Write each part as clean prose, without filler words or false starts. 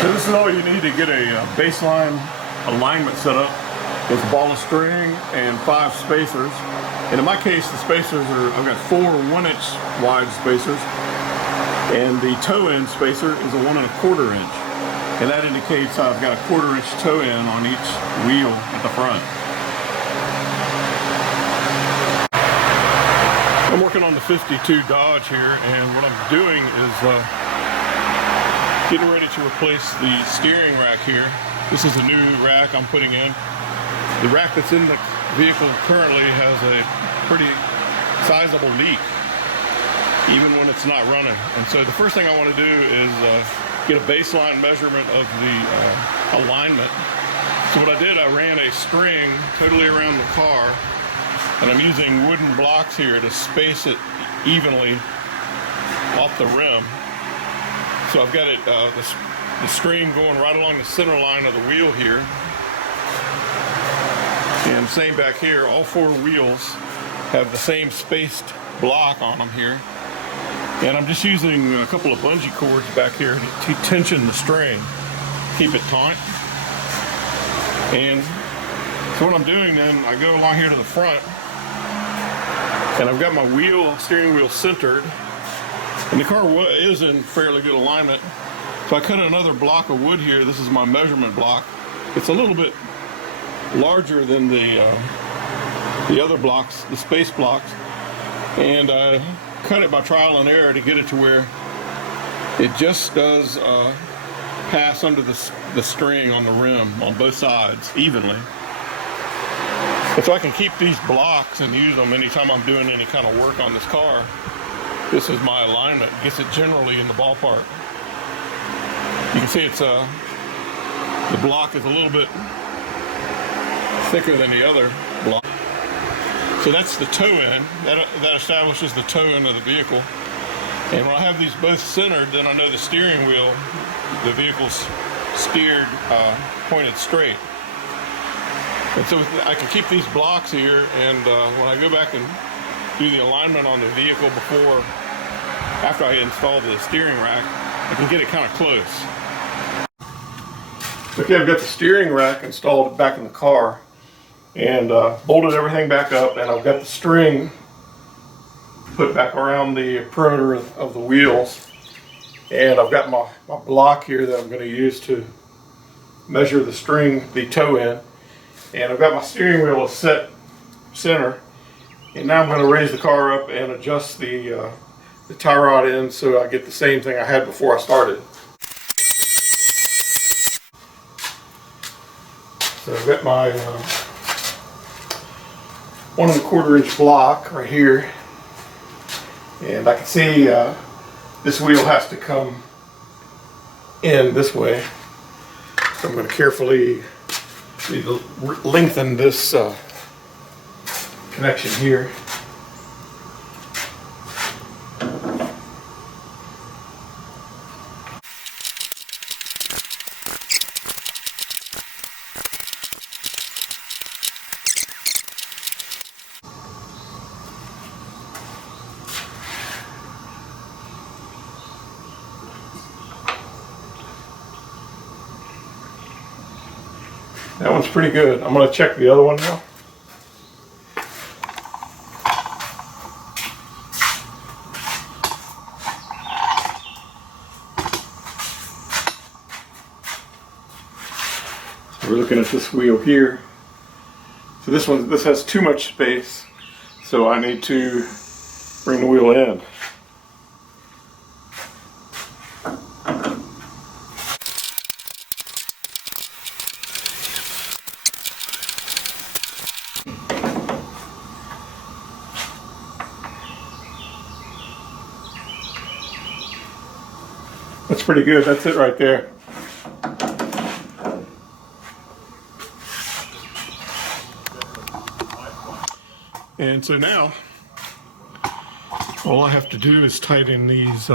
So this is all you need to get a baseline alignment set up with a ball of string and 5 spacers. And in my case, the spacers are, I've got 4 1-inch wide spacers, and the toe end spacer is a 1 1/4 inch. And that indicates I've got a 1/4 inch toe end on each wheel at the front. I'm working on the 52 Dodge here, and what I'm doing is getting ready to replace the steering rack here. This is a new rack I'm putting in. The rack that's in the vehicle currently has a pretty sizable leak, even when it's not running. And so the first thing I want to do is get a baseline measurement of the alignment. So what I did, I ran a string totally around the car, and I'm using wooden blocks here to space it evenly off the rim. So I've got it, the string going right along the center line of the wheel here. And same back here, all 4 wheels have the same spaced block on them here. And I'm just using a couple of bungee cords back here to tension the string, keep it taut. And so what I'm doing then, I go along here to the front, and I've got my steering wheel centered, and the car is in fairly good alignment. So I cut another block of wood here. This is my measurement block. It's a little bit larger than the other blocks, the space blocks, and I cut it by trial and error to get it to where it just does pass under the string on the rim on both sides evenly. And so I can keep these blocks and use them anytime I'm doing any kind of work on this car. This is my alignment. It gets it generally in the ballpark. You can see it's the block is a little bit thicker than the other block. So that's the toe end. That establishes the toe end of the vehicle. And when I have these both centered, then I know the steering wheel, the vehicle's steered, pointed straight. And so I can keep these blocks here, and when I go back and do the alignment on the vehicle after I install the steering rack, I can get it kind of close. Okay, I've got the steering rack installed back in the car, and bolted everything back up, and I've got the string put back around the perimeter of the wheels, and I've got my block here that I'm going to use to measure the string, the toe end, and I've got my steering wheel set center, and now I'm going to raise the car up and adjust the tie rod in so I get the same thing I had before I started. So I've got my 1 1/4 inch block right here, and I can see this wheel has to come in this way. So I'm going to carefully lengthen this connection here. That one's pretty good. I'm going to check the other one now. So we're looking at this wheel here. So this has too much space, so I need to bring the wheel in. That's pretty good. That's it right there. And so now, all I have to do is tighten these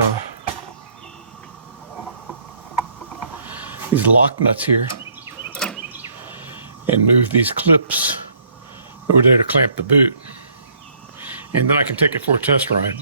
lock nuts here and move these clips over there to clamp the boot. And then I can take it for a test ride.